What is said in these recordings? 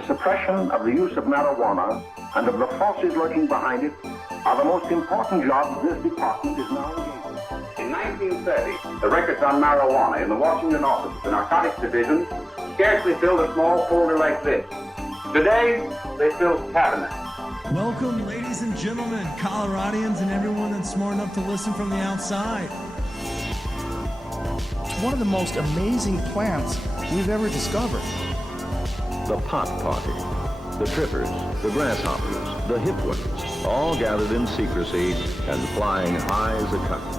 the suppression of the use of marijuana and of the forces lurking behind it are the most important jobs this department is now engaged in. In 1930, the records on marijuana in the Washington office of the Narcotics Division scarcely filled a small folder like this. Today, they fill cabinets. Welcome, ladies and gentlemen, Coloradians, and everyone that's smart enough to listen from the outside. One of the most amazing plants we've ever discovered. The pot party, the trippers, the grasshoppers, the hip ones, all gathered in secrecy and flying high as a kite.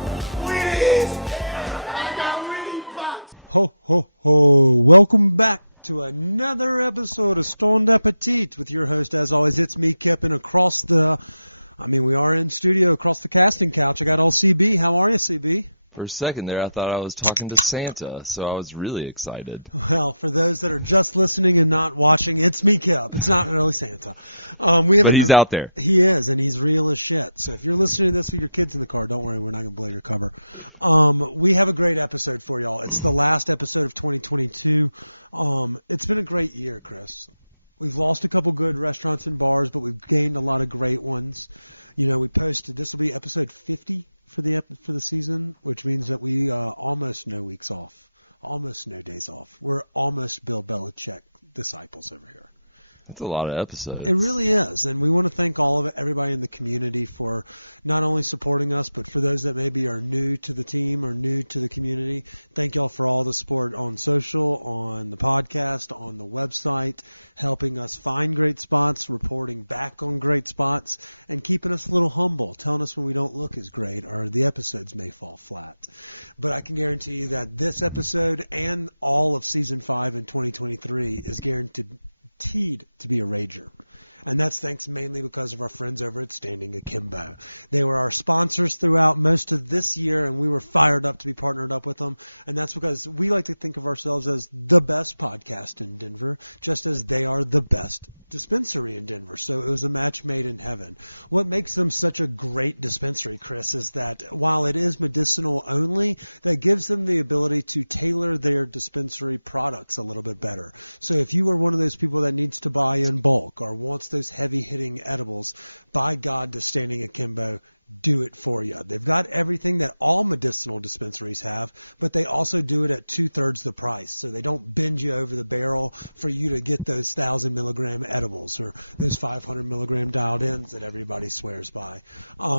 I got weed pops. Ho, ho, ho. Welcome back to another episode of Stoned Appetit with your host, as always, it's me, Kip, and we are in studio across the casting couch. I got old CB. How are you, CB? For a second there, I thought I was talking to Santa, so I was really excited. Well, for those that are just listening and not watching, it's me, Kip. It's not really Santa. But he's out there. He is, and he's real as shit. So if you're listening to this with your kids in the car, don't worry, we're not going to blow your cover. We have a great episode for y'all. It's the last episode of 2022. It's been a great year, Chris. We've lost a couple good restaurants and bars, but we've gained a lot of great ones. You know, we posted, this will be episode 50. For the season, which means that we almost no weeks off, almost no days off. We're almost Bill Belichick disciples over here. That's a lot of episodes. It really is, and we want to thank everybody in the community for not only supporting us, but for those that maybe are new to the team or new to the community. Thank y'all for all the support on social, on the podcast, on the website, helping us find great spots, reporting back on great spots, and keeping us a little humble, telling us when we don't look as great or the episodes may fall flat. But I can guarantee you that this episode and all of Season 5 in 2023 is guaranteed to be a rager. And that's thanks mainly because of our friends over at Standing Akimbo. They were our sponsors throughout most of this year, and we were fired up to be partnered up with them. And that's because we like to think of ourselves as the best podcast in Denver, just as they are the best dispensary in Denver. So it was a match made in heaven. What makes them such a great dispensary, Chris, is that while it is medicinal only, that gives them the ability to tailor their dispensary products a little bit better. So if you are one of those people that needs to buy in bulk or wants those heavy-hitting edibles, by God, the Standing Akimbo do it for you. They've got everything that all medicinal dispensaries have, but they also do it at 2/3 the price. So they don't bend you over the barrel for you to get those 1,000 milligram edibles or those 500 milligram dialed ins that everybody swears by.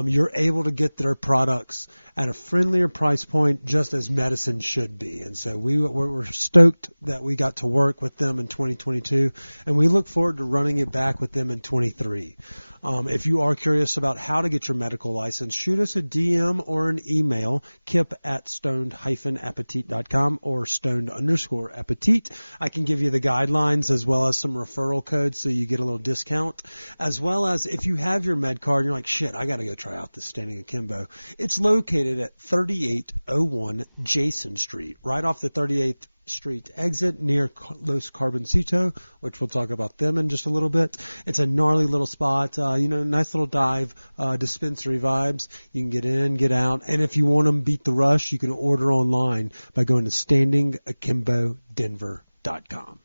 You're able to get their products at a friendlier price point, just as medicine should be. And so we're stoked that we got to work with them in 2022, and we look forward to running it back with them in 23. If you are curious about how to get your medical license, shoot us a DM or an email, kip@stoned-appetit.com or stoned_appetit. I can give you the guidelines as well as some referral codes so you get a little discount. As well as if you have your med card and you're like, shit, I got to go try out this Standing Akimbo. It's located at 3801 Jason Street, right off the 38th Street exit near Los Carboncito, which we'll talk about them in just a little bit. It's a gnarly little spot, nice little dive, dispensary vibes. You can get in, get out, and if you want them beat the rush, you can order online by going to standingakimboddenver.com.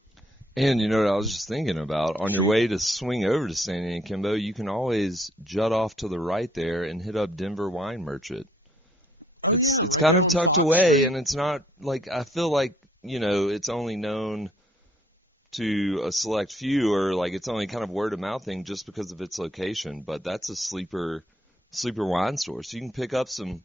And you know what I was just thinking about? On your way to swing over to Standing Akimbo, you can always jut off to the right there and hit up Denver Wine Merchant. Oh, it's right kind there of on tucked Fox away, Street. and it's not like, I feel like, it's only known to a select few, or like it's only kind of word of mouth thing just because of its location. But that's a sleeper wine store, so you can pick up some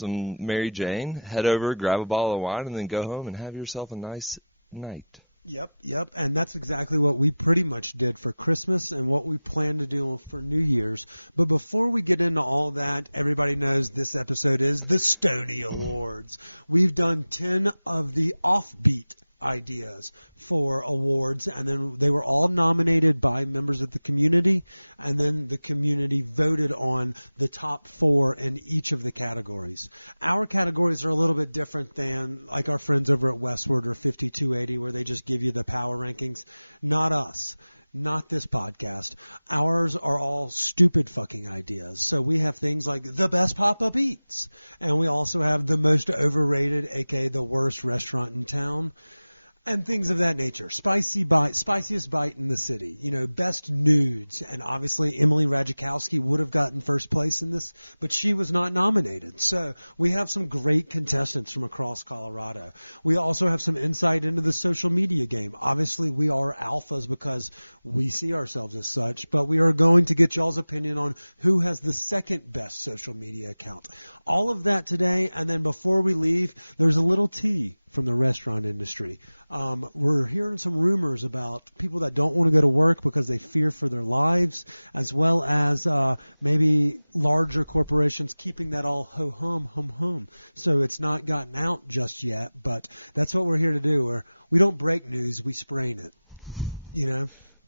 Mary Jane, head over, grab a bottle of wine, and then go home and have yourself a nice night. Yep, and that's exactly what we pretty much did for Christmas and what we plan to do for New Year's. But before we get into all that, everybody knows this episode is the Stoney Awards. We've done 10 of the offbeat ideas for awards, and then they were all nominated by members of the community, and then the community voted on the top 4 in each of the categories. Our categories are a little bit different than like our friends over at Westward or 5280, where they just give you the power rankings. Not us. Not this podcast. Ours are all stupid fucking ideas. So we have things like the best pop-up eats, and we also have the most overrated, aka the worst restaurant in town. and things of that nature. Spiciest bite in the city. Best nudes, and obviously Emily Radzikowski would have gotten first place in this, but she was not nominated. So we have some great contestants from across Colorado. We also have some insight into the social media game. Obviously, we are alphas because we see ourselves as such, but we are going to get y'all's opinion on who has the second best social media account. All of that today, and then before we leave, there's a little tea from the restaurant industry. We're hearing some rumors about people that don't want to go to work because they fear for their lives, as well as maybe larger corporations keeping that all ho-hum. So it's not gotten out just yet, but that's what we're here to do. We don't break news, we sprain it,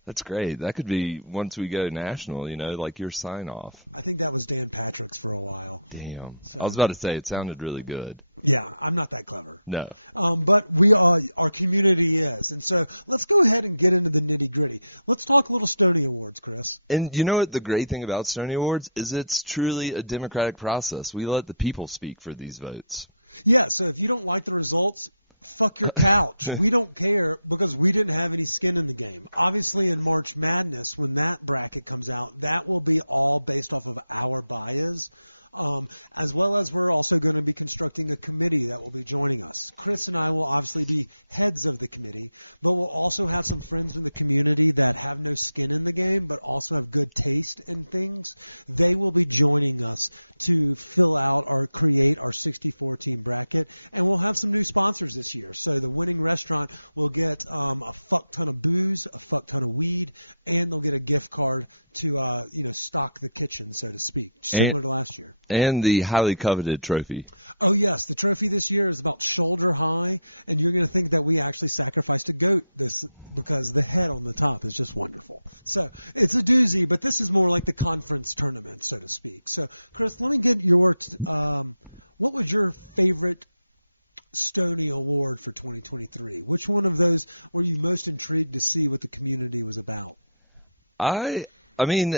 That's great. That could be, once we go national, like your sign-off. I think that was Dan Patrick's for a while. Damn. So, I was about to say, it sounded really good. Yeah, I'm not that clever. No. But we are, our community is. And so let's go ahead and get into the nitty-gritty. Let's talk a little Stoney Awards, Chris. And you know what the great thing about Stoney Awards is? It's truly a democratic process. We let the people speak for these votes. Yeah, so if you don't like the results, fuck your couch. We don't care because we didn't have any skin in the game. Obviously, in March Madness, when that bracket comes out, that will be all based off of our bias. As well as we're also going to be constructing a committee that will be joining us. Chris and I will obviously be heads of the committee, but we'll also have some friends in the community that have no skin in the game, but also have good taste in things. They will be joining us to fill out or create our 64-team bracket, and we'll have some new sponsors this year. So the winning restaurant will get a fuck ton of booze, a fuck ton of weed, and they'll get a gift card to stock the kitchen, so to speak, similar to last year. And the highly coveted trophy. Oh, yes. The trophy this year is about shoulder high, and you're going to think that we actually sacrificed a goat because the head on the top is just wonderful. So it's a doozy, but this is more like the conference tournament, so to speak. So, Chris, let me get your what was your favorite Stoney Award for 2023? Which one of those were you most intrigued to see what the community was about? I mean,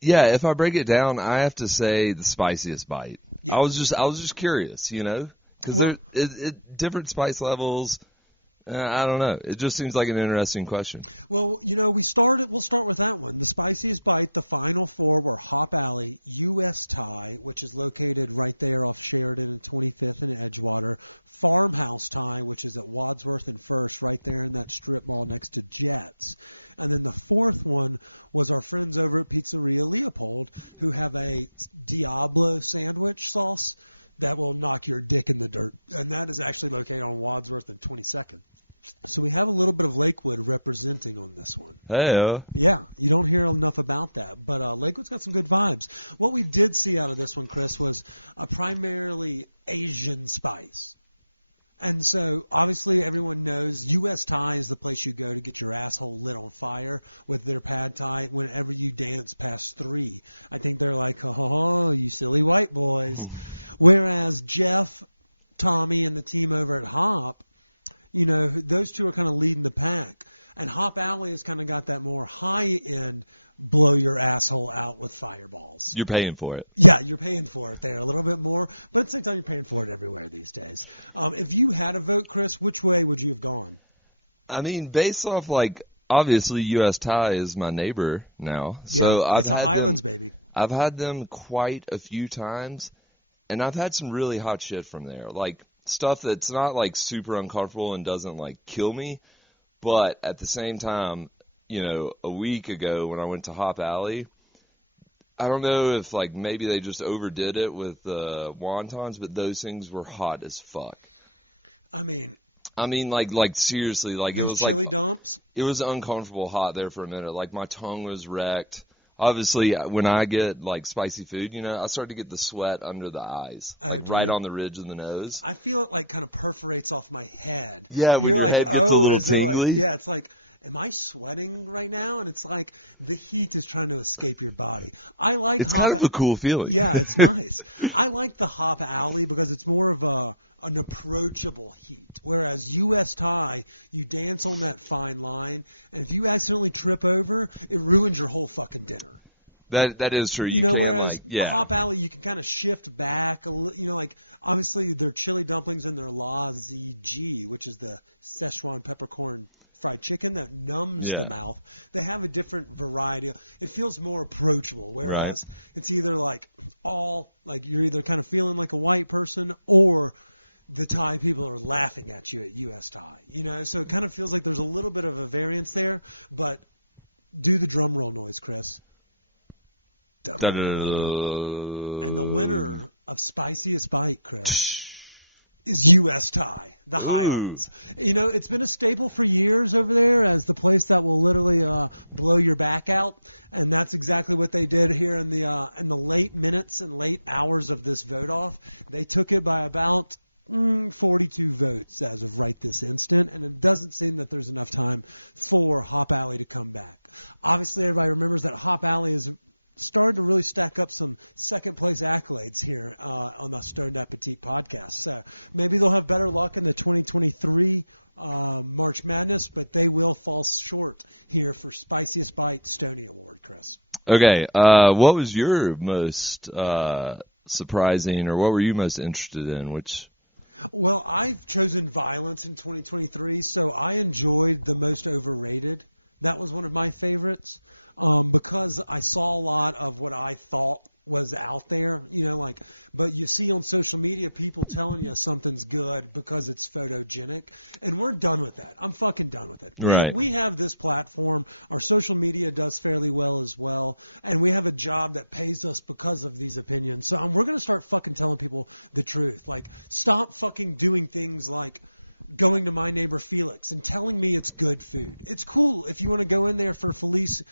yeah, if I break it down, I have to say the spiciest bite. Yeah. I was just curious, because different spice levels. I don't know. It just seems like an interesting question. Well, we'll start with that one. The spiciest bite, the final four were Hop Alley, U.S. Tie, which is located right there off Sheridan and 25th and Edgewater, Farmhouse Tie, which is at Wadsworth and First, right there in that strip mall next to Jets. And then the fourth one was our friends over at Pizzeria Leopold, who have a Diablo sandwich sauce that will knock your dick in the dirt. And that is actually located on Wadsworth and 22nd. So we have a little bit of Lakewood representing on this one. Hey, yeah, you don't hear enough about that, but Lakewood's got some good vibes. What we did see out of this one, Chris, was a primarily Asian spice. And so, obviously, everyone knows U.S. Thai is the place you go to get your asshole lit on fire with their pad thai whenever you dance past 3. I think they're like, oh, you silly white boys. Whereas Jeff, Tommy, and the team over at Hop, those two are kind of leading the pack. And Hop Alley has kind of got that more high-end blow your asshole out with fireballs. You're paying for it. Yeah, you're paying for it there a little bit more, but at the same time, you're paying for it everywhere these days. If you had a vote, Chris, which way would you have gone? I mean, based off, obviously U.S. Thai is my neighbor now. So yeah, it's a Highlands baby. I've had them quite a few times, and I've had some really hot shit from there. Stuff that's not, super uncomfortable and doesn't, kill me. But at the same time, a week ago when I went to Hop Alley, I don't know if maybe they just overdid it with wontons, but those things were hot as fuck. I mean, seriously, it was chili dumps. It was uncomfortable hot there for a minute. My tongue was wrecked. Obviously, when I get spicy food, I start to get the sweat under the eyes, right on the ridge of the nose. I feel it kind of perforates off my head. Yeah, when your head gets a little tingly. Yeah, it's am I sweating right now? And it's the heat is trying to escape your body. It's kind of a cool feeling. Yeah, it's nice. I like the Hop Alley because it's more of an approachable heat. Whereas U.S. Thai, you dance on that fine line, and if you accidentally trip over, it ruins your whole fucking dinner. That is true. You can, whereas like, yeah. Hop Alley, you can kind of shift back. Like obviously their chili dumplings and their La ZG, which is the Szechuan peppercorn fried chicken that numbs the mouth. They have a different variety. It feels more approachable, whereas it's either like you're either kind of feeling like a white person or the Thai people are laughing at you at US Thai. So it kind of feels like there's a little bit of a variance there, but do the drum roll noise, Chris. And the winner of Spiciest Bite, Chris, is US Thai, the Highlands. It's been a staple for years over there as the place that will literally blow your back out, and that's exactly what they did here in the late minutes and late hours of this vote off. They took it by about 42 votes as of right this instant, and it doesn't seem that there's enough time for Hop Alley to come back. Obviously, everybody remembers that Hop Alley is started to really stack up some second-place accolades here on the Stoned Appetit podcast. So maybe they'll have better luck in the 2023 March Madness, but they will fall short here for Spiciest Bite Stoney Award, Chris. Okay, what was your most surprising, or what were you most interested in? Well, I've chosen violence in 2023, so I enjoyed the most overrated. That was one of my favorites. Because I saw a lot of what I thought was out there, but you see on social media people telling you something's good because it's photogenic, and we're done with that. I'm fucking done with it. Right. We have this platform. Our social media does fairly well as well, and we have a job that pays us because of these opinions. So we're going to start fucking telling people the truth. Like, stop fucking doing things like going to My Neighbor Felix and telling me it's good food. It's cool if you want to go in there for Felix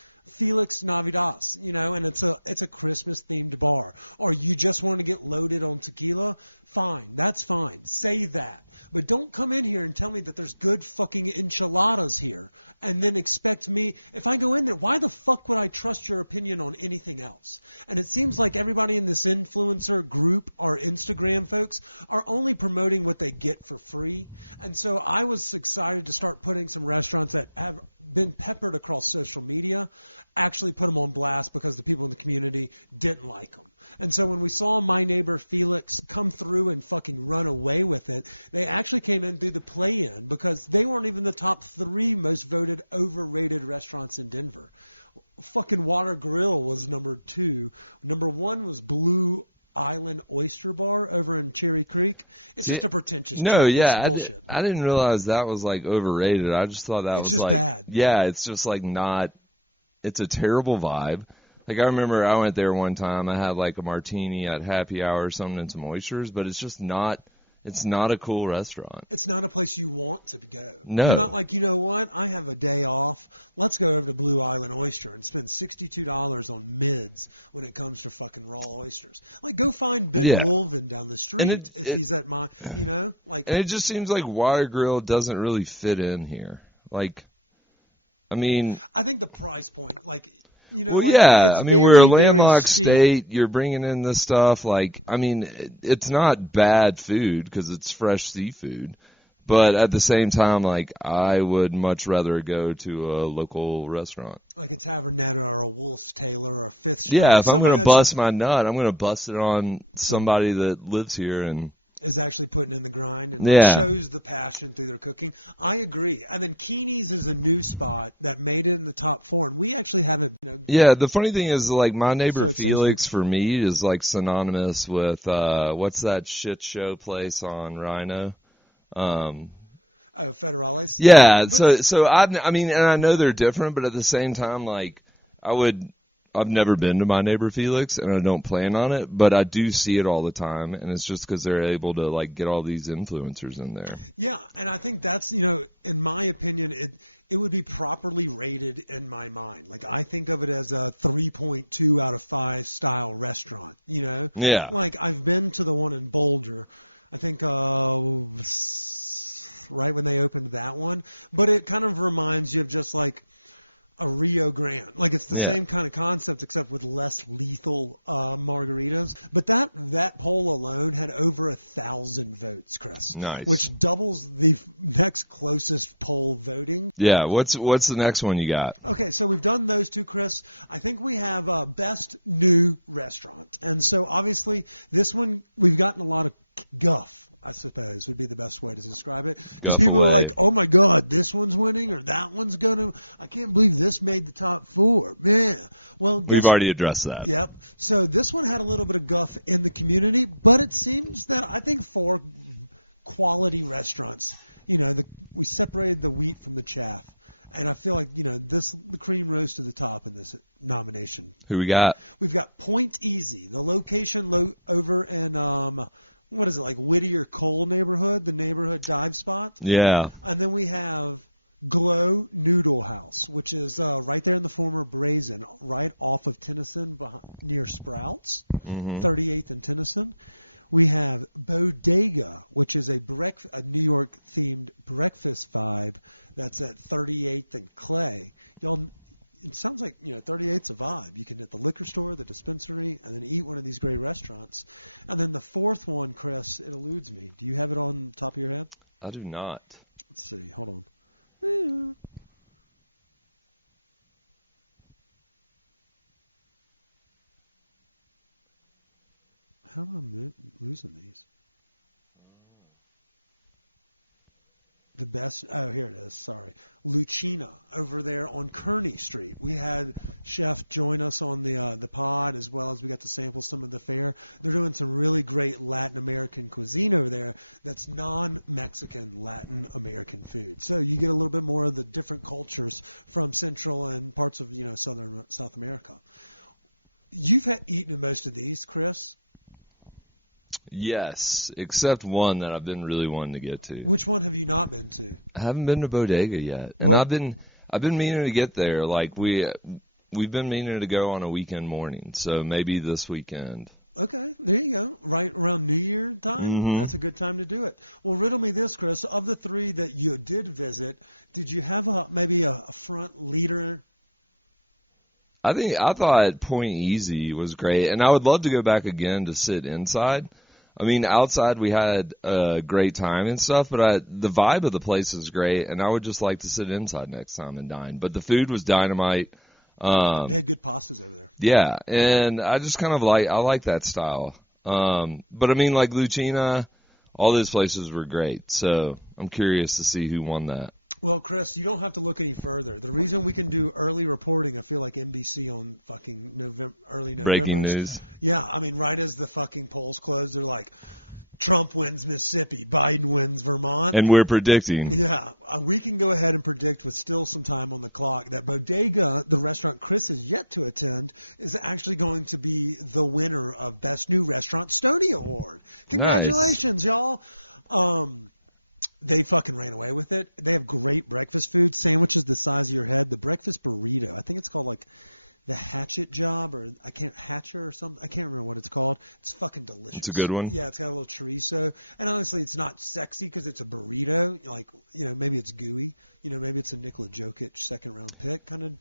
Navidad, and it's a Christmas themed bar, or you just want to get loaded on tequila. Fine, that's fine. Say that. But don't come in here and tell me that there's good fucking enchiladas here and then expect me, if I go in there, why the fuck would I trust your opinion on anything else? And it seems like everybody in this influencer group, our Instagram folks, are only promoting what they get for free. And so I was excited to start putting some restaurants that have been peppered across social media, actually put them on blast because the people in the community didn't like them. And so when we saw My Neighbor Felix come through and fucking run away with it, they actually came in through the play-in because they weren't even the top 3 most voted overrated restaurants in Denver. Fucking Water Grill was number 2. Number 1 was Blue Island Oyster Bar over in Cherry Creek. It's just a pretentious joke. It's bullshit. I didn't realize that was like overrated. I just thought that was just like bad. Yeah, it's just like not. It's a terrible vibe. Like, I remember I went there one time. I had like a martini at happy hour or something and some oysters, but it's just not. It's not a cool restaurant. It's not a place you want to go. No. You're not like, you know what? I have a day off. Let's go over to Blue Island Oyster and spend $62 on mids when it comes to fucking raw oysters. Like, go find Ben Wolven down the street if he's at my, like. And it just seems like Water Grill doesn't really fit in here. Like, I mean. I think the price point, like. I mean, we're a landlocked state. You're bringing in this stuff. Like, I mean, it's not bad food because it's fresh seafood. But at the same time, like, I would much rather go to a local restaurant. Like a Tavernetta or a Wolf's Tailor or a Fifth Street. Yeah, if I'm going to bust my nut, I'm going to bust it on somebody that lives here and is actually putting in the grind and shows the passion through their cooking. I agree. And then Keeney's is a new spot that made it in the top 4, and we actually haven't. Yeah, the funny thing is, like, My Neighbor Felix for me is like synonymous with what's that shit show place on Rhino? Federales. Yeah. So I mean, and I know they're different, but at the same time, like, I've never been to My Neighbor Felix, and I don't plan on it, but I do see it all the time, and it's just because they're able to, like, get all these influencers in there. Yeah, and I think that's, in my opinion, it would be properly rated in my mind. Like, I think of it as a 3.2 out of 5 style restaurant, Yeah. Like, I've been to the one in Boulder, I think, right when they opened that one, but it kind of reminds you of just, like, a Rio Grande. Like, it's the same kind of concept except with less lethal margaritas. But that poll alone had over 1,000 votes, Chris. Nice. Which doubles the next closest poll voting. Yeah, what's the next one you got? Okay, so we've done those two, Chris. I think we have Best New Restaurant. And so, obviously, this one, we've gotten a lot of guff, I suppose, would be the best way to describe it. Because people are like, oh, my God, this one's winning or that one's going to – I can't believe this made the top 4. Man. Well, we've already addressed that. Yep. So this one had a little bit of guff in the community, but it seems that I think 4 quality restaurants, we separated the wheat from the chaff. And I feel like, the cream rose to the top in this nomination. Who we got? We've got Point Easy, the location over in what is it, like Whittier Cole neighborhood, the neighborhood dive spot? Yeah. And then we have Glow Noodle House, which is right there in the former Brazen, right off of Tennyson near Sprouts, 38th and Tennyson. We have Bodega, which is a New York-themed breakfast vibe that's at 38th and Clay. It sounds like 38th's a vibe. You can hit the liquor store, the dispensary, and then eat one of these great restaurants. And then the fourth one, Chris, it eludes me. Do you have it on top of your head? I do not. Let's see. Hold on. How am I losing these? The best, here it is, sorry. Lucina, over there on Kearney Street. We had Chef join us on the pod, as well as we got to sample some of the fare. They're doing some really great Latin American cuisine over there that's non-Mexican Latin American food. So you get a little bit more of the different cultures from Central and parts of, South America. You've eaten most of these, Chris. Yes, except one that I've been really wanting to get to. Which one have you not been to? I haven't been to Bodega yet, and I've been meaning to get there. Like we've been meaning to go on a weekend morning, so maybe this weekend. Okay, there you go. Right around New Year time, That's a good time to do it. Well, riddle me this, Chris. Of the 3 that you did visit, did you have maybe a front leader? I thought Point Easy was great, and I would love to go back again to sit inside. I mean, outside we had a great time and stuff, but the vibe of the place is great, and I would just like to sit inside next time and dine. But the food was dynamite. They had good pastas over there. Yeah, and I just kind of I like that style. But I mean, like Lucina, all those places were great, so I'm curious to see who won that. Well, Chris, you don't have to look any further. The reason we can do early reporting, I feel like NBC on fucking early November. Breaking news. Yeah, I mean, right as the fucking polls close, they're like, Trump wins Mississippi, Biden wins Vermont. And we're predicting. Yeah, we can go ahead and predict with still some time on the clock that Bodega, the restaurant Chris is yet to attend, is actually going to be the winner of Best New Restaurant Stoney Award. Congratulations, y'all. They fucking ran away with it. They have great breakfast food, sandwiches the size of your head. The breakfast burrito, I think it's called like the Hatchet Job or Hatcher or something. I can't remember what it's called. It's fucking delicious. It's a good one. Yeah, it's got a little chorizo. And honestly, it's not sexy because it's a burrito. Like, maybe it's gooey. Maybe it's a Nikola Jokic second-round pick kind of.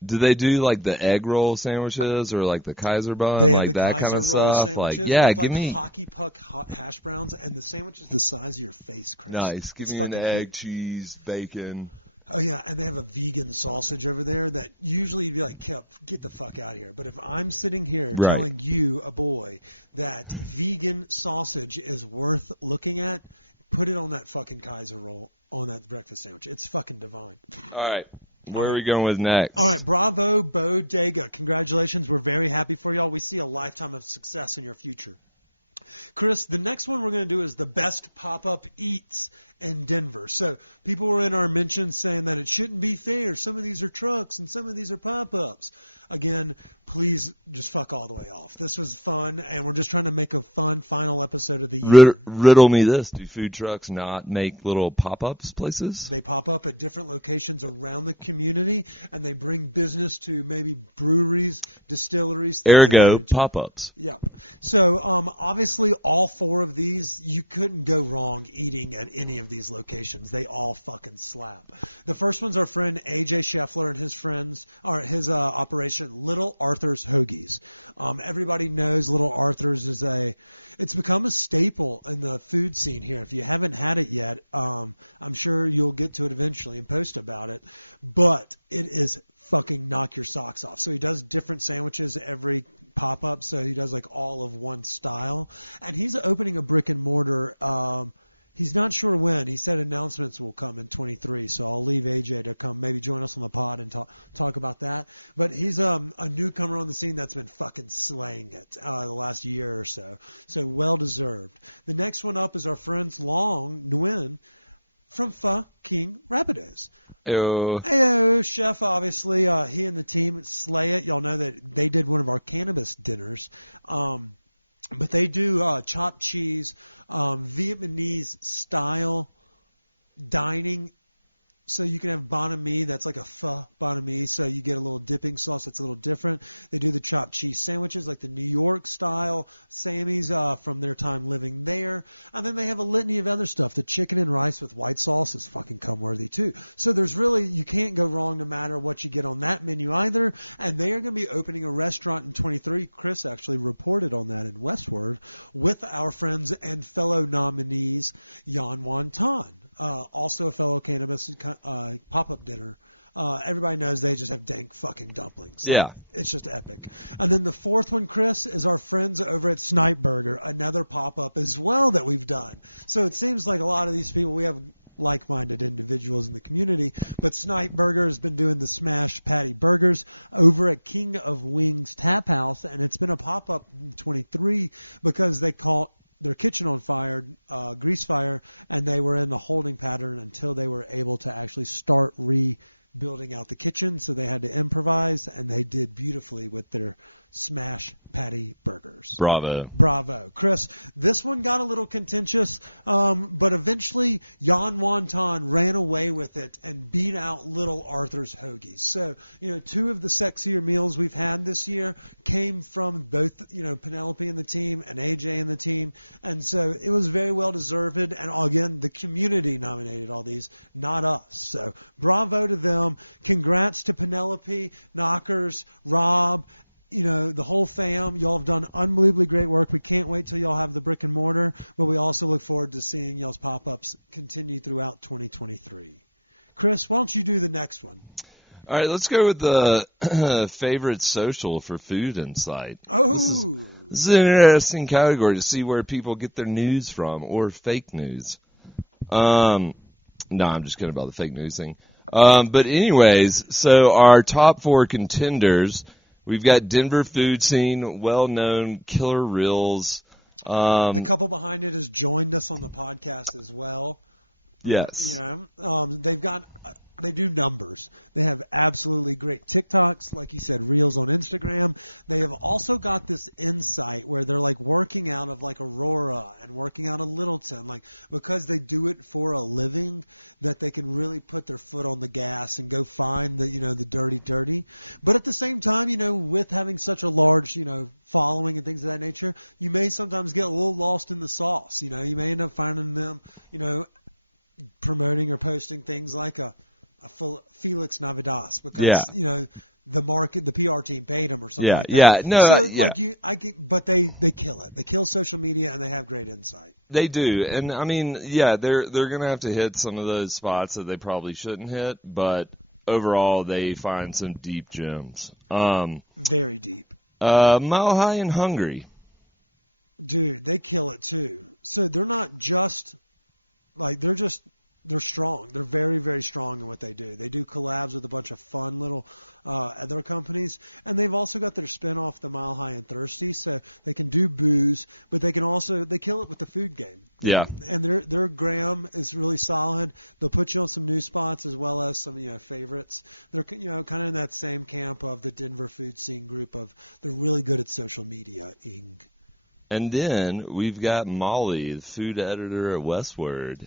Do they do like the egg roll sandwiches or like the Kaiser bun, they have like the that Kaiser kind of roll stuff? Like, sandwiches yeah, with, give me hockey puck hot hash browns, and the sandwich is the size of your face, Chris. Nice. Give me an egg, cheese, bacon. Oh yeah, and they have a vegan sausage over there that usually you'd be like, Kip, get the fuck out of here. But if I'm sitting here telling you, a boy, that vegan sausage is worth looking at, put it on that fucking Kaiser roll on that breakfast sandwich. It's fucking divine. All right. Where are we going with next? All right, bravo, Bodega. Congratulations. We're very happy for y'all. We see a lifetime of success in your future. Chris, the next one we're going to do is the best pop-up eats in Denver. So people were in our mentions saying that it shouldn't be fair. Some of these are trucks and some of these are pop-ups. again, please just fuck all the way off. This was fun, and we're just trying to make a fun final episode of the year. Riddle me this. Do food trucks not make little pop-ups places? They pop up at different locations around the community, and they bring business to maybe breweries, distilleries. Ergo, pop-ups. Yep. So, obviously, all 4 of these, you couldn't go wrong eating at any of these locations. They all fucking slap. The first one's our friend AJ Scheffler and his friends, or his operation, Little Arthur's Hoagies. Everybody knows Little Arthur's it's become a staple in the food scene here. If you haven't had it yet, I'm sure you'll get to it eventually and post about it. But it is fucking knock your socks off. So he does different sandwiches every pop-up. So he does like all of one style. And he's opening a brick and mortar. He's not sure when. He said announcements will come in 23, so I'll leave AJ to come maybe join us on the pod and talk about that. But he's a newcomer on the scene that's been fucking slaying it the last year or so. So well-deserved. The next one up is our friends Long Nguyen from fucking Rapidos. Heyo, chef, obviously. He and the team slay it. Y'all know that they did one of our cannabis dinners. But they do chopped cheese, Vietnamese style dining. So you can have banh mi, that's like a pho banh mi, so you get a little dipping sauce that's a little different. They do the chopped cheese sandwiches like the New York style Sammy's from their time living there. And then they have a litany of other stuff. The chicken and rice with white sauce is fucking cum-worthy too. So there's really, you can't go wrong no matter what you get on that menu either. And they are going to be opening a restaurant in 23. Chris actually reported on that in Westward with our friends and fellow nominees, Yan Wan Tan. Also a fellow Cannabis pop-up dinner. Everybody knows they just have dank fucking dumplings. Yeah. It's just epic. And then the fourth one, Chris, is our friends over at Snipe Burger, another pop-up as well that we've done. So it seems like a lot of these people, we have like-minded individuals in the community, but Snipe Burger has been doing the smashed patty burgers over at King of Wings Tap House, and it's been a pop-up in 23 because they caught their kitchen on fire, grease fire, and they were in the holding pattern until they were able to actually start rebuilding out the kitchen. So they had to improvise, and they did beautifully with their smash patty burgers. Bravo. Chris, this one got a little contentious, but eventually Yan Wan Tan ran away with it and beat out Little Arthur's Hoagies. So, 2 of the sexier meals we've had this year came from both, Penelope and the team and AJ and the team. And so it was very well deserved. And again, the community nominated all these, not us. So bravo to them. Congrats to Penelope, Knockers, Rob, the whole fam. Y'all have done unbelievably great work. We can't wait till y'all have the brick and mortar, but we also look forward to seeing y'all's pop-ups continue throughout 2023. Chris, why don't you do the next one? All right, let's go with the favorite social for Food Insight. Oh! This is an interesting category to see where people get their news from, or fake news. No, I'm just kidding about the fake news thing. But anyways, so our top 4 contenders, we've got Denver Food Scene, well-known Killer Reels. The couple behind it has joined us on the podcast as well. Yes. They do numbers. They have absolutely great TikToks, like you said, Reels on Instagram. They have also got this insight where they're like working out of like Aurora and working out of Littleton, like because they do it for a living, that they can really put their foot on the gas and go find the, the dirty. But at the same time, with having such a large, following and things of that nature, you may sometimes get a little lost in the sauce. You may end up finding them, promoting or posting things like a Felix Navidas because the market, the PR team paid him or something like that. Yeah, no, so but they kill it. They kill social media and they have great insight. They do, and I mean, they're gonna have to hit some of those spots that they probably shouldn't hit, but overall they find some deep gems. Very deep. Mile High and Hungry. Dude, they kill it too. So they're not just they're they're strong. They're very, very strong in what they do. They do collabs with a bunch of fun little other companies, and they've also got their spin-off, the Mile High and Thirsty, so they can do booze, but they kill it with the food game. Yeah. And their gram is really solid. They'll put you on some new spots as well as some favorites. They're kind of in that same camp of the Denver food scene group of they're really good at social media. And then we've got Molly, the food editor at Westward.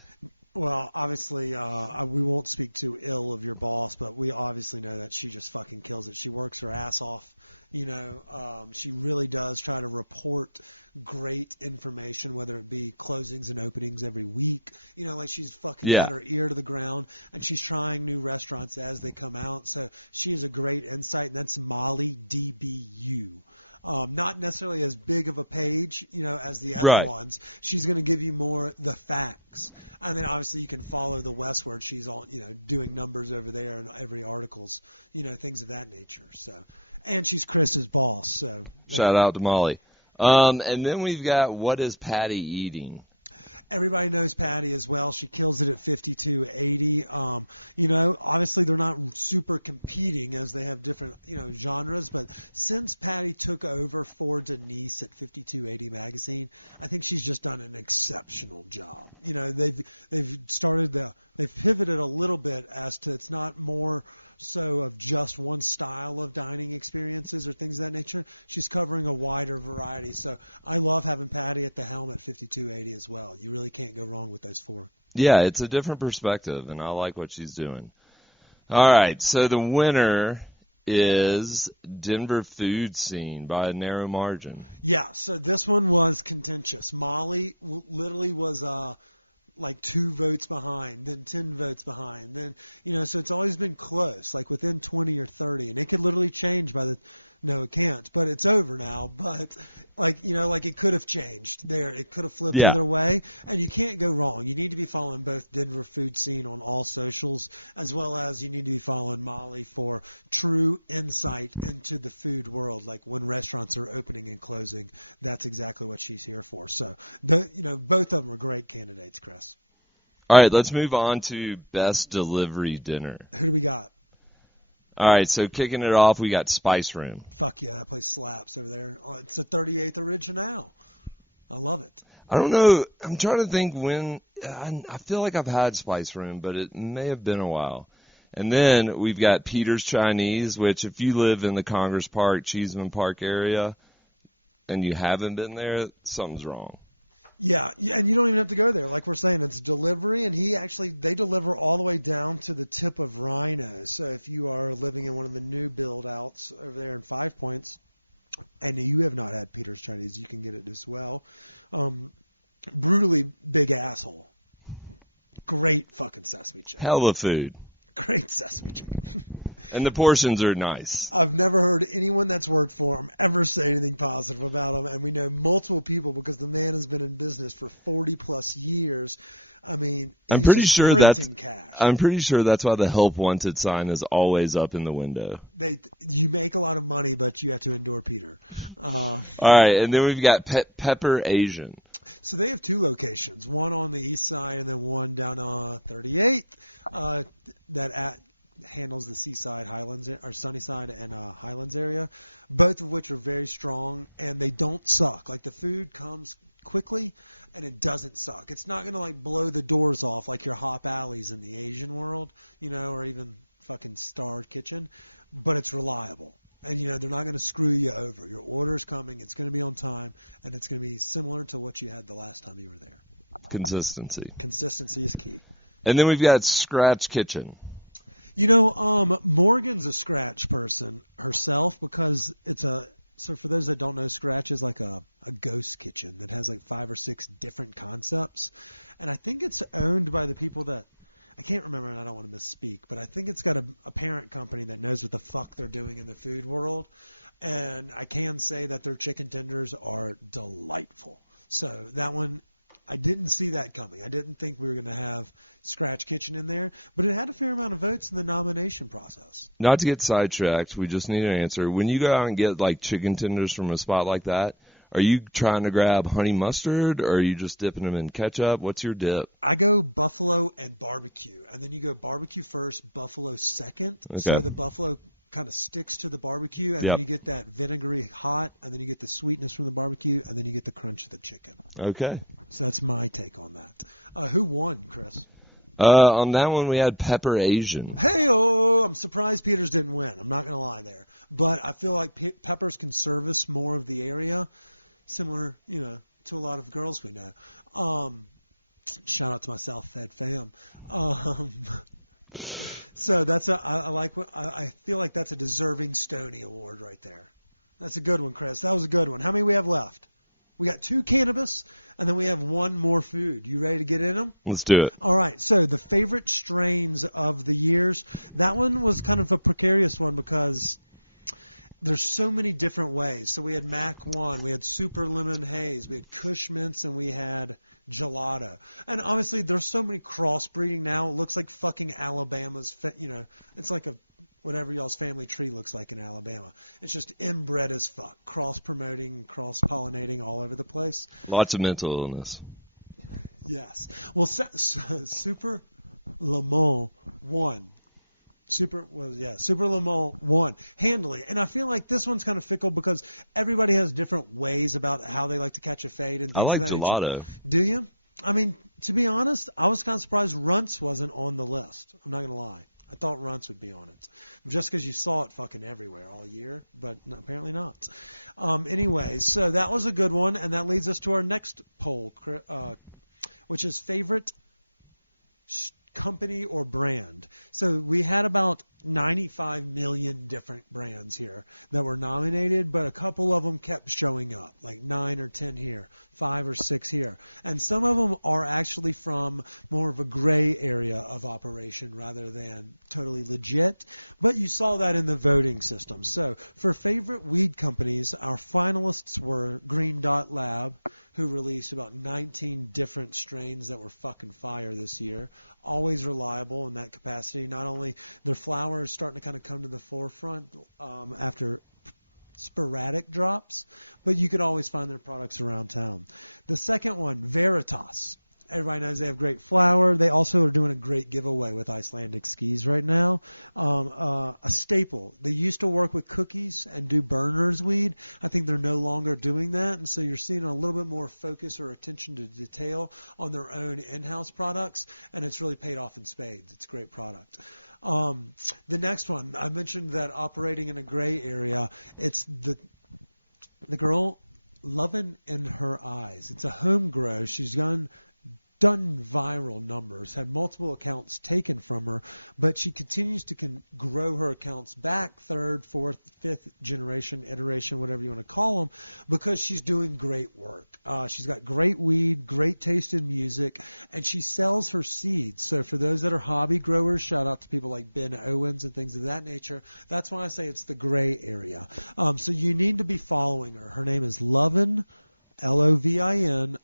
Well, obviously, we won't speak too ill of your boss, but we obviously know that she just fucking kills it. She works her ass off. She really does try to report great information, whether it be closings and openings every week. She's fucking got her ear to the ground, and she's trying new restaurants as they come out. So she has a great insight, and that's Molly DBU. Not necessarily as big of a page, as the other ones. She's going to give you more the facts. And then obviously you can follow the Westward. She's all, doing numbers over there in every articles, things of that nature. So, and she's Chris's boss. So shout out to Molly. And then we've got What is Patty Eating? Everybody knows Patty as well. She kills it at 5280. Obviously they're not super competing as they have different, genres, but since Patty took over for Denise at 5280 magazine, I think she's just done an exceptional job. They've pivoted a little bit as to it's not more so of just one style of dining experiences or things of that nature. She's covering a wider variety. So I love having Patty at the helm at 5280 as well. You really can't go wrong with those four. Yeah, it's a different perspective, and I like what she's doing. All right, so the winner is Denver Food Scene by a narrow margin. Yeah, so this one was contentious. Molly literally was like 2 votes behind, then 10 votes behind, then so it's always been close, like within 20 or 30, and it could literally change by the no, it can't, but it's over now. But it could have changed there. It could have flipped either way, and you can't go wrong. You need to be following both Denver Food Scene on all socials, as well as you need to be following Molly for true insight into the food world. Like when restaurants are opening and closing, that's exactly what she's here for. So, both of them are great candidates, Chris. All right, let's move on to Best Delivery Dinner. Who do we got? All right, so kicking it off, we got Spice Room. Fuck yeah, that place slaps over there. Oh, it's the 38th Original. I love it. I don't know. I'm trying to think when. I feel like I've had Spice Room, but it may have been a while. And then we've got Peter's Chinese, which if you live in the Congress Park, Cheeseman Park area, and you haven't been there, something's wrong. Yeah, and you don't even have to go there. Like we're saying, it's delivery, and they deliver all the way down to the tip of Rhino. So if you are living in one of the new build-outs over there in 5 Points, and you have not had Peter's Chinese, you can get it as well. Brutally big asshole. Great fucking sesame chicken. Hell of food. Great sesame chicken. And the portions are nice. I've never heard anyone that's worked for him ever say anything positive about him, and we know multiple people because the man has been in business for 40-plus years. I mean, I'm pretty sure that's cash. I'm pretty sure that's why the Help Wanted sign is always up in the window. You make a lot of money, but you have to endure Peter. All right, and then we've got Pepper Asian. So they have 2 locations, one on the east side and then one down on 38th that handles the Seaside, Highlands, or Sunnyside and Highlands area, both of which are very strong, and they don't suck. Like the food comes quickly, and it doesn't suck. It's not going to blow the doors off like your Hop Alleys in the Asian world, or even fucking Star Kitchen, but it's reliable. And, they're not going to screw you over. Your order's coming, it's going to be on time, and it's going to be similar to what you had the last time you were there. Consistency. Consistency is key. And then we've got Scratch Kitchen. Morgan's a Scratch person herself because so for those that don't know, Scratch is like a ghost kitchen that has 5 or 6 different concepts. And I think it's owned by the people that, I can't remember and I don't want to misspeak, but I think it's got a parent company that knows what the fuck they're doing in the food world. And I can say that their chicken tenders are delightful. So that one, I didn't see that coming. I didn't think we were going to have Scratch Kitchen in there, but it had a fair amount of votes in the nomination process. Not to get sidetracked, we just need an answer. When you go out and get chicken tenders from a spot like that, Are you trying to grab honey mustard, or are you just dipping them in ketchup? What's your dip? I go buffalo and barbecue, and then you go barbecue first, buffalo second. Okay. So the buffalo kind of sticks to the barbecue, and Yep. then you get that vinegary hot, and then you get the sweetness from the barbecue, and then you get the crunch of the chicken. Okay. So that's my take on that. Who won, Chris? On that one, we had Pepper Asian. Hey-oh! I'm surprised Peters didn't win. I'm not going to lie there. But I feel like Peppers can service more of the area, similar, to a lot of girls we know. Shout out to my South-Fed fam. So that's I feel like that's a deserving Stoney award right there. That's a good one, Chris. That was a good one. How many we have left? We got 2 cannabis, and then we have 1 more food. You ready to get in them? Let's do it. All right. So the favorite strains of the years. That one was kind of a precarious one because there's so many different ways. So we had Mac 1, we had Super Lemon Haze, we had Kush Mints, and we had Gelato. And obviously there's so many crossbreeding now. It looks like fucking Alabama's, it's like whatever y'all's family tree looks like in Alabama. It's just inbred as fuck, cross-promoting, cross-pollinating all over the place. Lots of mental illness. Yes. Well, Super Le Mans won. Super Le Mans won handily. And I feel like this one's kind of fickle because everybody has different ways about how they like to catch a fade. And I like things of that Gelato. nature. Do you? I mean, to be honest, I was kind of surprised Runts wasn't on the list. I'm not going to lie. I thought Runts would be on it. Just because you saw it fucking everywhere all year, but apparently not. Anyway, so that was a good one, and that leads us to our next poll, which is favorite company or brand. So we had about 95 million different brands here that were nominated, but a couple of them kept showing up, like 9 or 10 here, 5 or 6 here. And some of them are actually from more of a gray area of operation rather than totally legit. But you saw that in the voting system. So for favorite weed companies, our finalists were Green Dot Lab, who released about 19 different strains that were fucking fire this year. Always reliable in that capacity. Not only their flower is starting to kind of come to the forefront after sporadic drops, but you could always find their products around town. The second one, Veritas. Everybody knows they have great flower. They also are doing a great giveaway with Icelandic skis right now. A staple. They used to work with cookies and do burners weed. I think they're no longer doing that, and so you're seeing a little bit more focus or attention to detail on their own in-house products, and it's really paid off in spades. It's a great product. The next one, I mentioned that operating in a gray area. It's the girl Lovin' in Her Eyes. It's a home grow. She's done viral numbers, had multiple accounts taken from her, but she continues to grow her accounts back, 3rd, 4th, 5th generation, iteration, whatever you want to call them, because she's doing great work. She's got great weed, great taste in music, and she sells her seeds. So for those that are hobby growers, shout out to people like Ben Owens and things of that nature. That's why I say it's the gray area. So you need to be following her. Her name is Lovin', LOVIN_her_eyes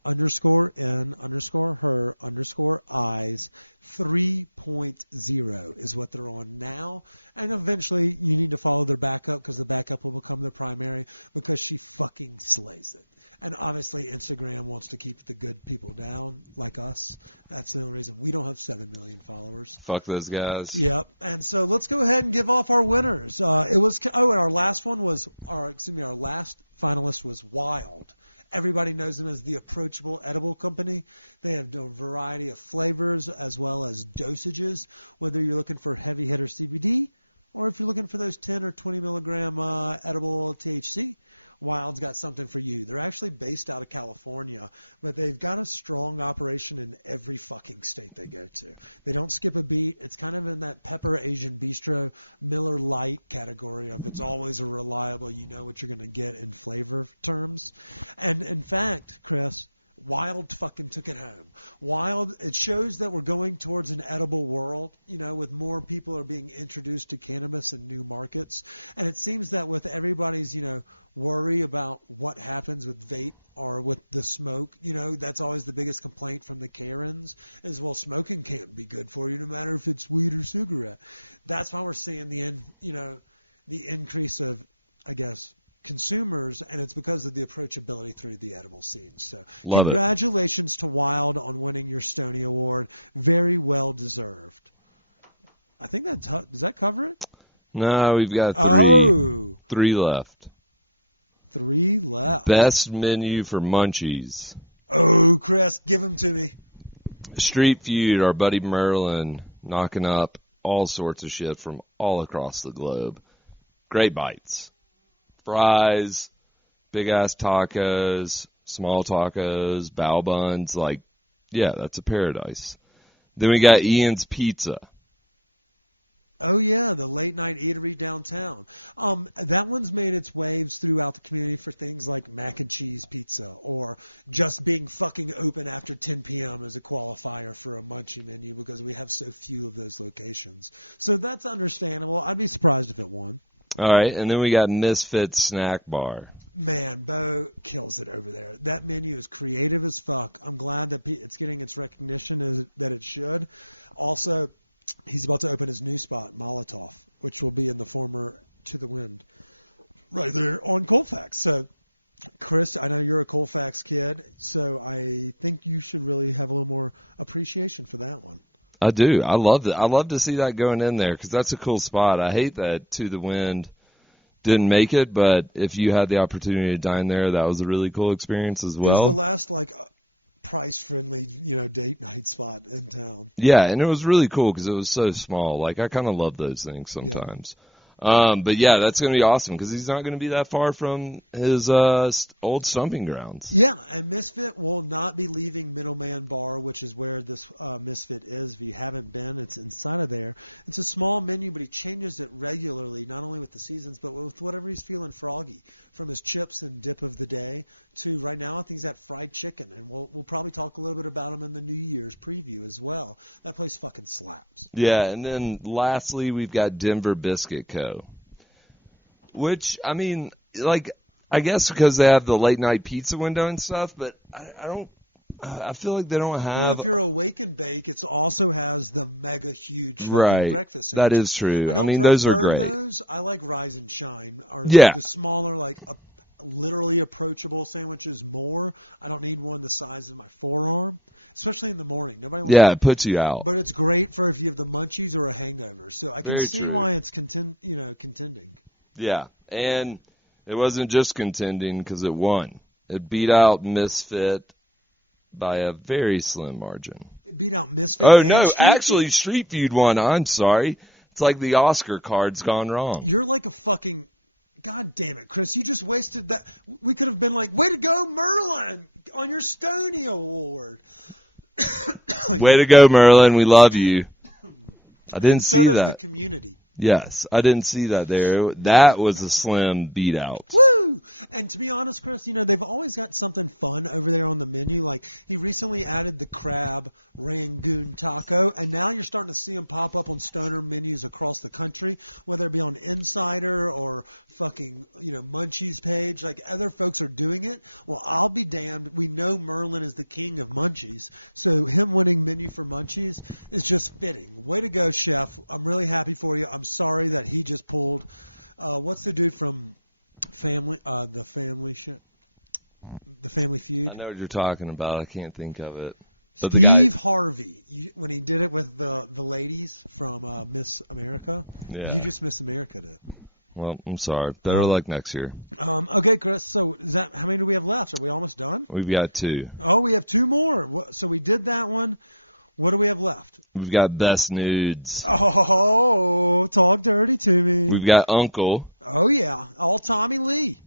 3.0 is what they're on now. And eventually you need to follow their backup because the backup will become the primary because she fucking slays it. And obviously Instagram wants to keep the good people down like us. That's the only reason we don't have 7 million followers. Fuck those guys. Yep. And so let's go ahead and give off our winners. And our last one was, our last finalist was Wild. Everybody knows them as the Approachable Edible Company. They have a variety of flavors as well as dosages, whether you're looking for heavy hitter CBD or if you're looking for those 10 or 20 milligram edible THC. Wild's got something for you. They're actually based out of California, but they've got a strong operation in every fucking state they go to. They don't skip a beat. It's kind of in that Pepper Asian Bistro Miller Lite category of it's always a reliable, you know what you're going to get in flavor terms. And in fact, Chris, Wild fucking took it home. Wild, it shows that we're going towards an edible world, with more people are being introduced to cannabis in new markets. And it seems that with everybody's, worry about what happens with vape or with the smoke, that's always the biggest complaint from the Karens is, well, smoking can't be good for you no matter if it's weed or cigarette. That's why we're seeing the increase of, I guess, consumers, and it's because of the approachability through the edible scene. So Love it. Congratulations to Wild on winning your Stoney Award. Very well deserved. I think does that cover it? No, we've got three left. 3 left. Best menu for Munchies. Oh, Chris, give them to me. Street Feud, our buddy Merlin, knocking up all sorts of shit from all across the globe. Great bites. Fries, big-ass tacos, small tacos, bao buns. Like, yeah, that's a paradise. Then we got Ian's Pizza. Oh, yeah, the late-night eatery downtown. That one's made its waves throughout the community for things like mac and cheese pizza or just being fucking open after 10 p.m. as a qualifier for a munchie menu because we have so few of those locations. So that's understandable. I'd be surprised if it won. All right, and then we got Misfits Snack Bar. Man, Bo kills it over there. That menu is creative as fuck. I'm glad that it's getting its recognition that it should. Also, he's about to open his new spot, Molotov, which will be in the former To the Wind, right there on Colfax. So, Chris, I know you're a Colfax kid, so I think you should really have a little more appreciation for that one. I do. I love it. I love to see that going in there because that's a cool spot. I hate that To the Wind didn't make it, but if you had the opportunity to dine there, that was a really cool experience as well. It was the last, price-friendly, date night spot in town. Yeah, and it was really cool because it was so small. Like, I kind of love those things sometimes. Yeah. But yeah, that's going to be awesome because he's not going to be that far from his old stomping grounds. Yeah, and Misfit will not be leaving Middleman Bar, which is where this Misfit is. If you haven't been, it's inside of there. It's a small menu, but he changes it regularly, not only with the seasons, but with whatever he's feeling froggy, from his chips and dip of the day to right now I think he's got fried chicken, and we'll probably talk a little bit about him in the New Year's preview as well. That place fucking slaps. Yeah, and then lastly we've got Denver Biscuit Co. Which, I mean, I guess because they have the late night pizza window and stuff, but I feel like they don't have. Well, if you're a Wake and Bake, it also has the mega huge fucking breakfast sandwich. That is true. I mean, those are great. Those. I like Rise and Shine. Or the smaller, literally approachable sandwiches more. I don't need one the size of my forearm, especially in the morning. Nobody wants it puts you out. But it's great for if you have the munchies or a hangover. So I can see why it's contending. Yeah, and it wasn't just contending because it won. It beat out Misfit by a very slim margin. It beat out Misfit. Oh, no, actually, Street Feud won. I'm sorry. It's like the Oscar card's gone wrong. You're like a fucking... God damn it, Chris. You just wasted that. We could have been like, way to go, Merlin, on your Stoney Award. Way to go, Merlin. We love you. I didn't see that. So does the community. Yes, I didn't see that there. That was a slim beat out. Woo! And to be honest, Chris, they've always got something fun over there on the menu. Like, he recently added the crab Rangoon taco, and now you're starting to see them pop up on stoner menus across the country, whether it be on Insider or fucking, Munchies page. Like, other folks are doing it. Well, I'll be damned. We know Merlin is the king of Munchies, so him winning menu for Munchies is just fitting. Way to go, chef. I'm really happy for you. I'm sorry that he just pulled, what's the dude from the Family Feud? I know what you're talking about. I can't think of it. But Steve Harvey, when he did it with the ladies from Miss America, you just Miss America'd it. Well, I'm sorry. Better luck next year. Okay, Chris. So how many do we have left? Are we almost done? We've got 2. Oh, we have 2 more. So we did that one. What do we have left? We've got Best Noods. Oh, talk dirty to me. We've got Uncle. Oh, yeah. All Tommy Lee.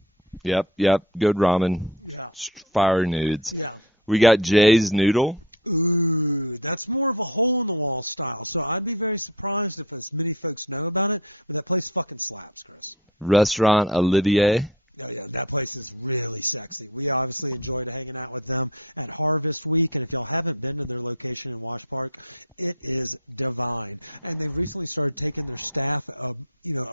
Yep. Good ramen. Yeah. Fire Noods. Yeah. We got Jay's Noodle. Ooh, that's more of a hole-in-the-wall style. So I'd be very surprised if as many folks know about it, but that place fucking slaps, Chris. Restaurant Olivier. Oh, yeah, that place is really sexy. We obviously enjoyed hanging out with them at Harvest Week, and if y'all haven't been to their location in Wash Park, it is divine. And they've recently started taking their staff,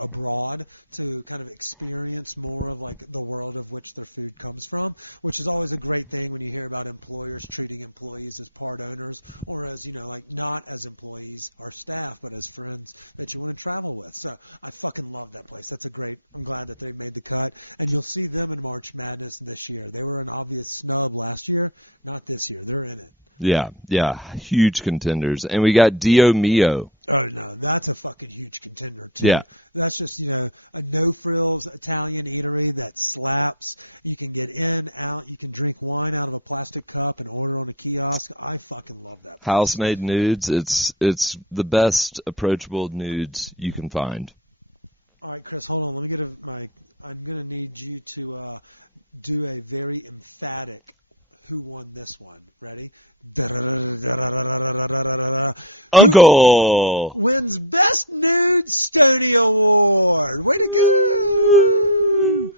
abroad to kind of experience more of like the world of which their food comes from, which is always a great thing when you hear about employers treating employees as part owners or as, not as employees or staff, but as friends that you want to travel with. So I fucking love that place. I'm glad that they made the cut, and you'll you'll see them in March Madness this year. They were an obvious snub last year, not this year. They're in it. Yeah, huge contenders. And we got Dio Mio. Oh, no, that's a fucking huge contender, too. Yeah. That's just, a no-frills Italian eatery that slaps. You can get in, out. You can drink wine out of a plastic cup and order on a kiosk. I fucking love that place. House-made nudes. It's the best approachable nudes you can find. All right, Chris, hold on. Let me get I'm going to need you to do a very emphatic who won this one. Ready? Uncle Who wins Best Nude Stoney Award. Way to go!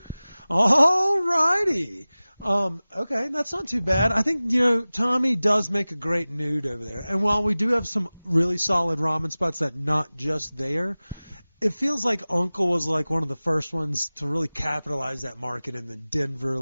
All righty. Okay, that's not too bad. I think, Tommy does make a great nude over there. And while we do have some really solid ramen spots that not just there, it feels like Uncle was like one of the first ones to really capitalize that market in the Denver,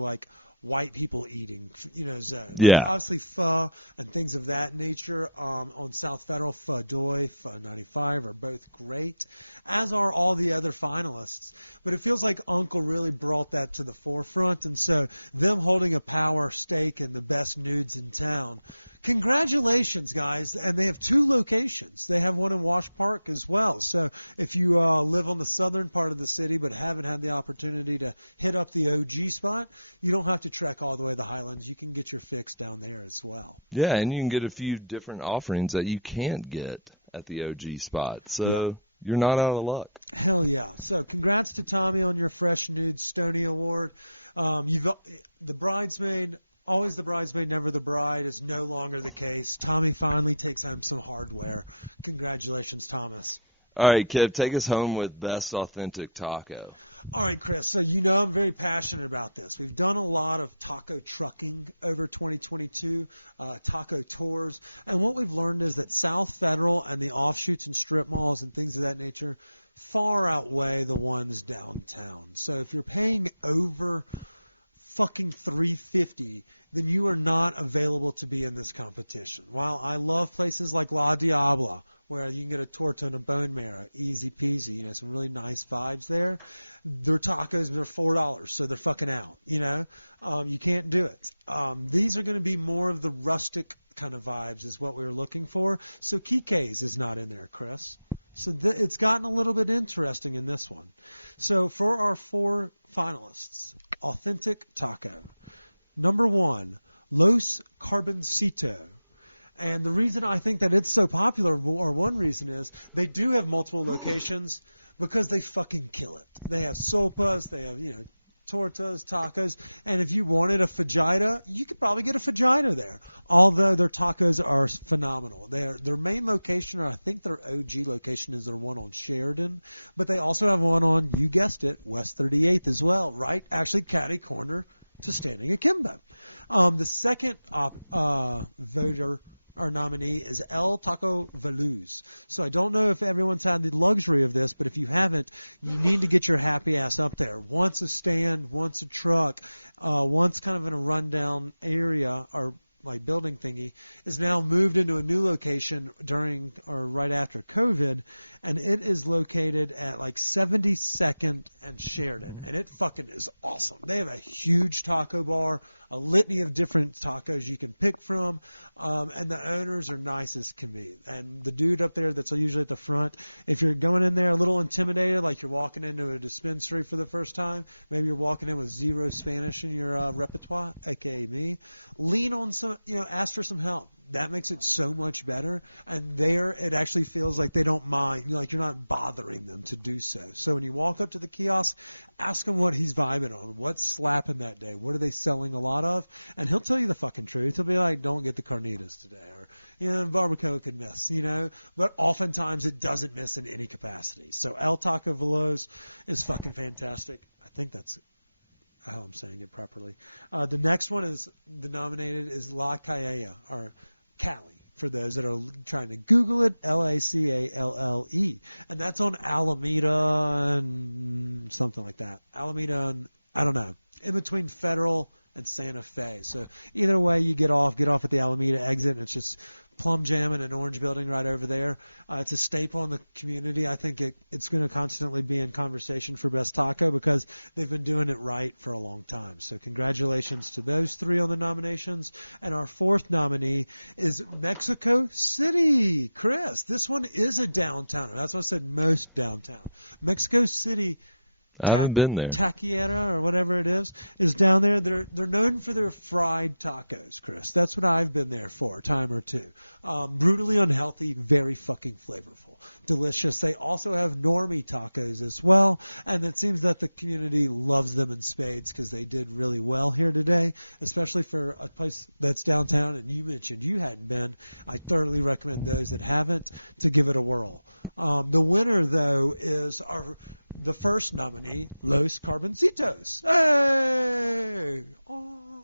white people eating, zone. Yeah. Obviously, pho and things of that nature on South Federal, Pho Doi, Pho 95 are both great, as are all the other finalists. But it feels like Uncle really brought that to the forefront, and so them holding a power stake in the best nudes in town. Congratulations, guys. And they have 2 locations. They have one in Wash Park as well. So if you live on the southern part of the city but haven't had the opportunity to hit up the OG spot, you don't have to trek all the way to the Highlands. You can get your fix down there as well. Yeah, and you can get a few different offerings that you can't get at the OG spot. So you're not out of luck. Hell yeah. So congrats to Tommy on your Fresh Nude Stoney Award. The bridesmaid... Always the bridesmaid, never the bride is no longer the case. Tommy finally takes home some hardware. Congratulations, Thomas. All right, Kev, take us home with Best Authentic Taco. All right, Chris. So I'm very passionate about this. We've done a lot of taco trucking over 2022, taco tours. And what we've learned is that South Federal and the offshoots and strip malls and things of that nature far outweigh the ones downtown. So if you're paying over fucking $3.50, then you are not available to be in this competition. While I love places like La Diabla, where you can get a torta and a bone marrow, easy peasy, some really nice vibes there. Their tacos, they're $4, so they're fucking out, You can't do it. These are going to be more of the rustic kind of vibes is what we were looking for. So Kike's is not in there, Chris. So it's gotten a little bit interesting in this one. So for our 4 finalists, Authentic Taco. Number 1, Los Carboncito. And the reason I think that it's so popular, or one reason is, they do have multiple locations because they fucking kill it. They have sopas, they have, tortas, tacos, and if you wanted a fajita, you could probably get a fajita there. Although their tacos are phenomenal. Their main location, or I think their OG location, is their one on Sheridan, but they also have one on, you guessed it, West 38th as well, right? Actually, catty corner to Standing Akimbo. The second voter our nominee is El Taco Veluz. So I don't know if everyone's had the luxury of this, but if you haven't, you need to get your happy ass up there. Once a stand, once a truck, once kind of in a rundown area or building thingy, is now moved into a new location during or right after COVID, and it is located at 72nd and Sheridan, and it fucking is awesome. They have a huge taco bar, a litany of different tacos you can pick from, and the owners are nice as can be. And the dude up there that's usually at the front, if you're going in there a little intimidated, like you're walking into a dispensary for the first time, maybe you're walking in with zero Spanish in your repertoire, aka me, lean on some, ask for some help. That makes it so much better. And there, it actually feels like they don't mind. You're not bothering them to do so. So when you walk up to the kiosk, ask him what he's vibing on. What's slapping that day? What are they selling a lot of? And he'll tell you the fucking truth. He'll be like, don't get the carnitas today. Or, barbacoa could miss, But oftentimes it doesn't miss in any capacity. So El Taco Veloz is fucking fantastic. I think that's how I'm saying it properly. The next one is, the nominated is La Calle, or Cali, for those that are trying to Google it, Lacalle. And that's on Alameda and something like that. Alameda and, I don't know, in between Federal and Santa Fe. So either way you get off at the Alameda exit, and it's just Plum Jam and an Orange Building right over there. It's a staple in the community. I think it's going to constantly be in conversation for Best Taco because they've been doing it right for a long time. So congratulations to those 3 on the nominations. And our 4th nominee is Mexico City. Chris, this one is a downtowner. That's why I said most downtown. Mexico City. I haven't been there. Taquiera or whatever it is down there. They're known for their fried tacos, Chris. That's what I've been there for, a time or two. Brutally unhealthy, very fucking flavorful, delicious. They also have normie tacos as well, and it seems that the community loves them in spades because they did really well here today, especially for a place that's downtown. And you mentioned you hadn't been. I thoroughly recommend those that haven't to give it a whirl. The winner, though, is the first nominee, Los Carboncitos. Hey! Oh,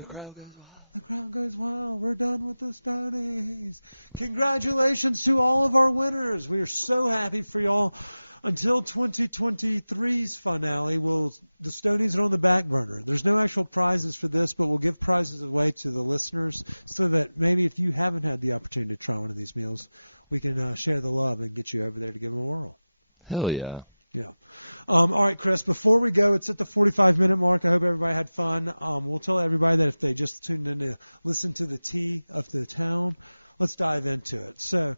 The crowd goes wild. The crowd goes wild. We're done with the Stonies. Congratulations to all of our winners. We are so happy for y'all. Until 2023's finale, the Stonies are on the back burner. There's no actual prizes for this, but we'll give prizes away to the listeners so that maybe if you haven't had the opportunity to try one of these meals, we can share the love and get you over there to give them a whirl. Hell yeah. Yeah. All right, Chris, before we go, it's at the 45-minute mark. I hope everybody had fun. We'll tell everybody that if they just tuned in to listen to the tea of the town, let's dive into it. So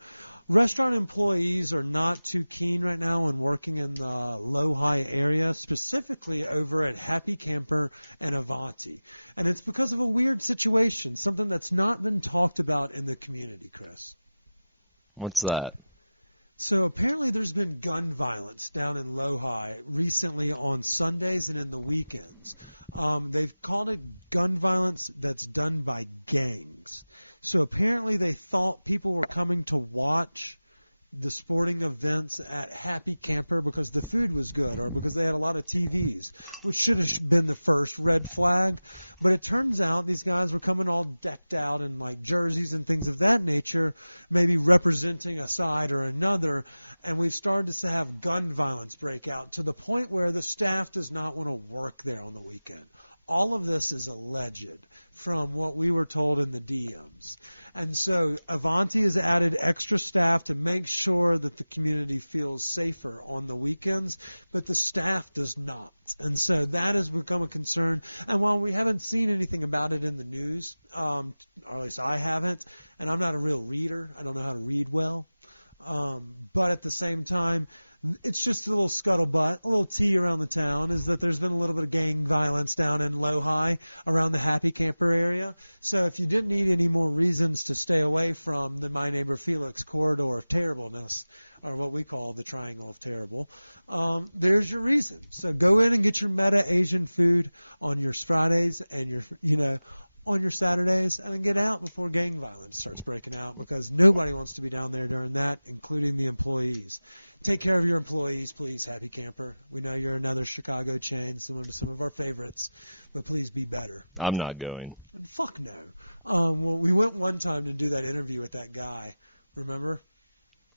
restaurant employees are not too keen right now on working in the Low-High area, specifically over at Happy Camper and Avanti. And it's because of a weird situation, something that's not been talked about in the community, Chris. What's that? So apparently there's been gun violence down in Low-High recently on Sundays and in the weekends. They've called it gun violence that's done by gangs. So apparently they thought people were coming to watch the sporting events at Happy Camper because the food was good or because they had a lot of TVs, which should have been the first red flag. But it turns out these guys were coming all decked out in like jerseys and things of that nature, maybe representing a side or another. And we've started to have gun violence break out to the point where the staff does not want to work there on the weekend. All of this is alleged from what we were told in the DMs. And so Avanti has added extra staff to make sure that the community feels safer on the weekends, but the staff does not. And so that has become a concern. And while we haven't seen anything about it in the news, or at least I haven't, and I'm not a real reader, I don't know how to read well, but at the same time, it's just a little scuttlebutt, a little tea around the town, is that there's been a little bit of gang violence down in Low-High around the Happy Camper area. So if you didn't need any more reasons to stay away from the My Neighbor Felix corridor of terribleness, or what we call the Triangle of Terrible, there's your reason. So go in and get your Meta Asian food on your Fridays and your, on your Saturdays, and then get out before gang violence starts breaking out because nobody wants to be down there during that, including the employees. Take care of your employees, please, Happy Camper. We know you're another Chicago chain, similar to some of our favorites, but please be better. I'm not going. And fuck no. Well, we went one time to do that interview with that guy, remember?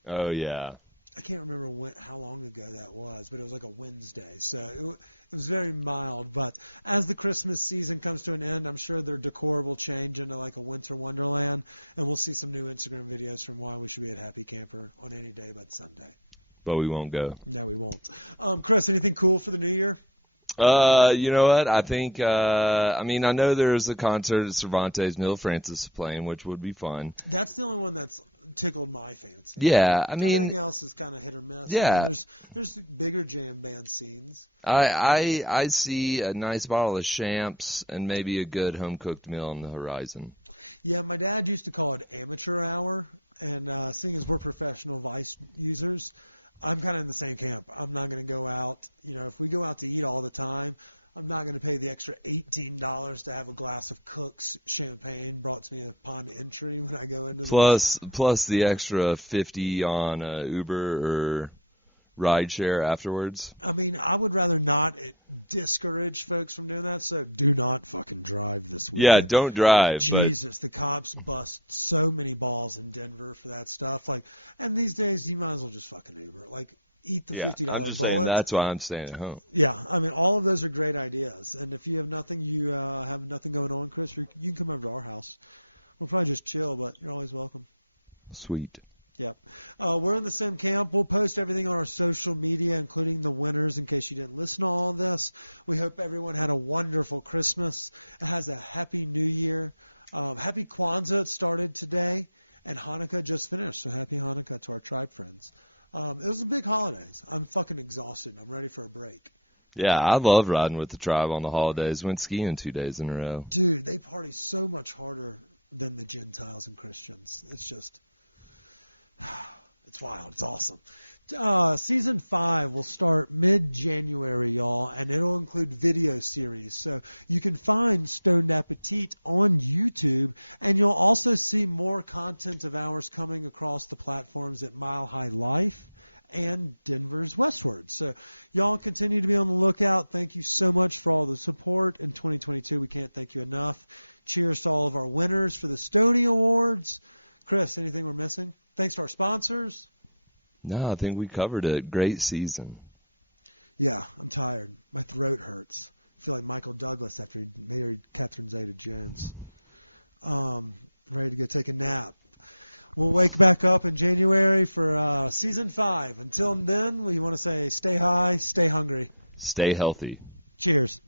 Oh, yeah. I can't remember how long ago that was, but it was like a Wednesday. So it was very mild. But as the Christmas season comes to an end, I'm sure their decor will change into like a winter wonderland, and we'll see some new Instagram videos from why we should be at Happy Camper on any day but Sunday. But we won't go. No, we won't. Chris, anything cool for the new year? You know what? I think, I know there's a concert at Cervantes. Mill Francis is playing, which would be fun. That's the only one that's tickled my fancy. Yeah, everything else is kind of hit or miss. Yeah. There's bigger jam band scenes. I see a nice bottle of Champs and maybe a good home-cooked meal on the horizon. Yeah, my dad used to call it amateur hour, and seeing as we're professional Vice users, I'm kind of in the same camp. I'm not going to go out. If we go out to eat all the time, I'm not going to pay the extra $18 to have a glass of Cook's champagne brought to me upon entry when I go into Plus the extra $50 on Uber or rideshare afterwards. I would rather not discourage folks from doing that, so do not fucking drive this weekend. Yeah, don't drive. Jesus, the cops bust so many balls in Denver for that stuff. And these days, you might as well just fucking Uber. eat the Yeah, $50 I'm just bullet. saying that's why I'm staying at home. Yeah, I mean, all of those are great ideas. And if you have nothing, have nothing going on, Chris, you can come over to our house. We'll probably just chill, but you're always welcome. Sweet. Yep. We're in the same camp. We'll post everything on our social media, including the winners, in case you didn't listen to all of this. We hope everyone had a wonderful Christmas. It has a happy New Year. Happy Kwanzaa. It started today, and Hanukkah just finished. So happy Hanukkah to our tribe friends. It was a big holidays. I'm fucking exhausted. I'm ready for a break. Yeah, I love riding with the tribe on the holidays. Went skiing 2 days in a row. Dude, they party so much harder than the Gentiles and Christians. It's just, it's wild. It's awesome. Season 5 will start mid-January, y'all, and it'll include video series. So you can find Stoned Appetit on YouTube, and you'll also see more content of ours coming across the platforms at Mile High Life and Denver's Westward. So y'all continue to be on the lookout. Thank you so much for all the support in 2022. We can't thank you enough. Cheers to all of our winners for the Stoney Awards. Chris, anything we're missing? Thanks to our sponsors. No, I think we covered it. Great season. Yeah, I'm tired. My throat hurts. I feel like Michael Douglas after he married Catherine Zeta-Jones. Ready to go take a nap. We'll wake back up in January for Season 5. Until then, we want to say stay high, stay hungry. Stay healthy. Cheers.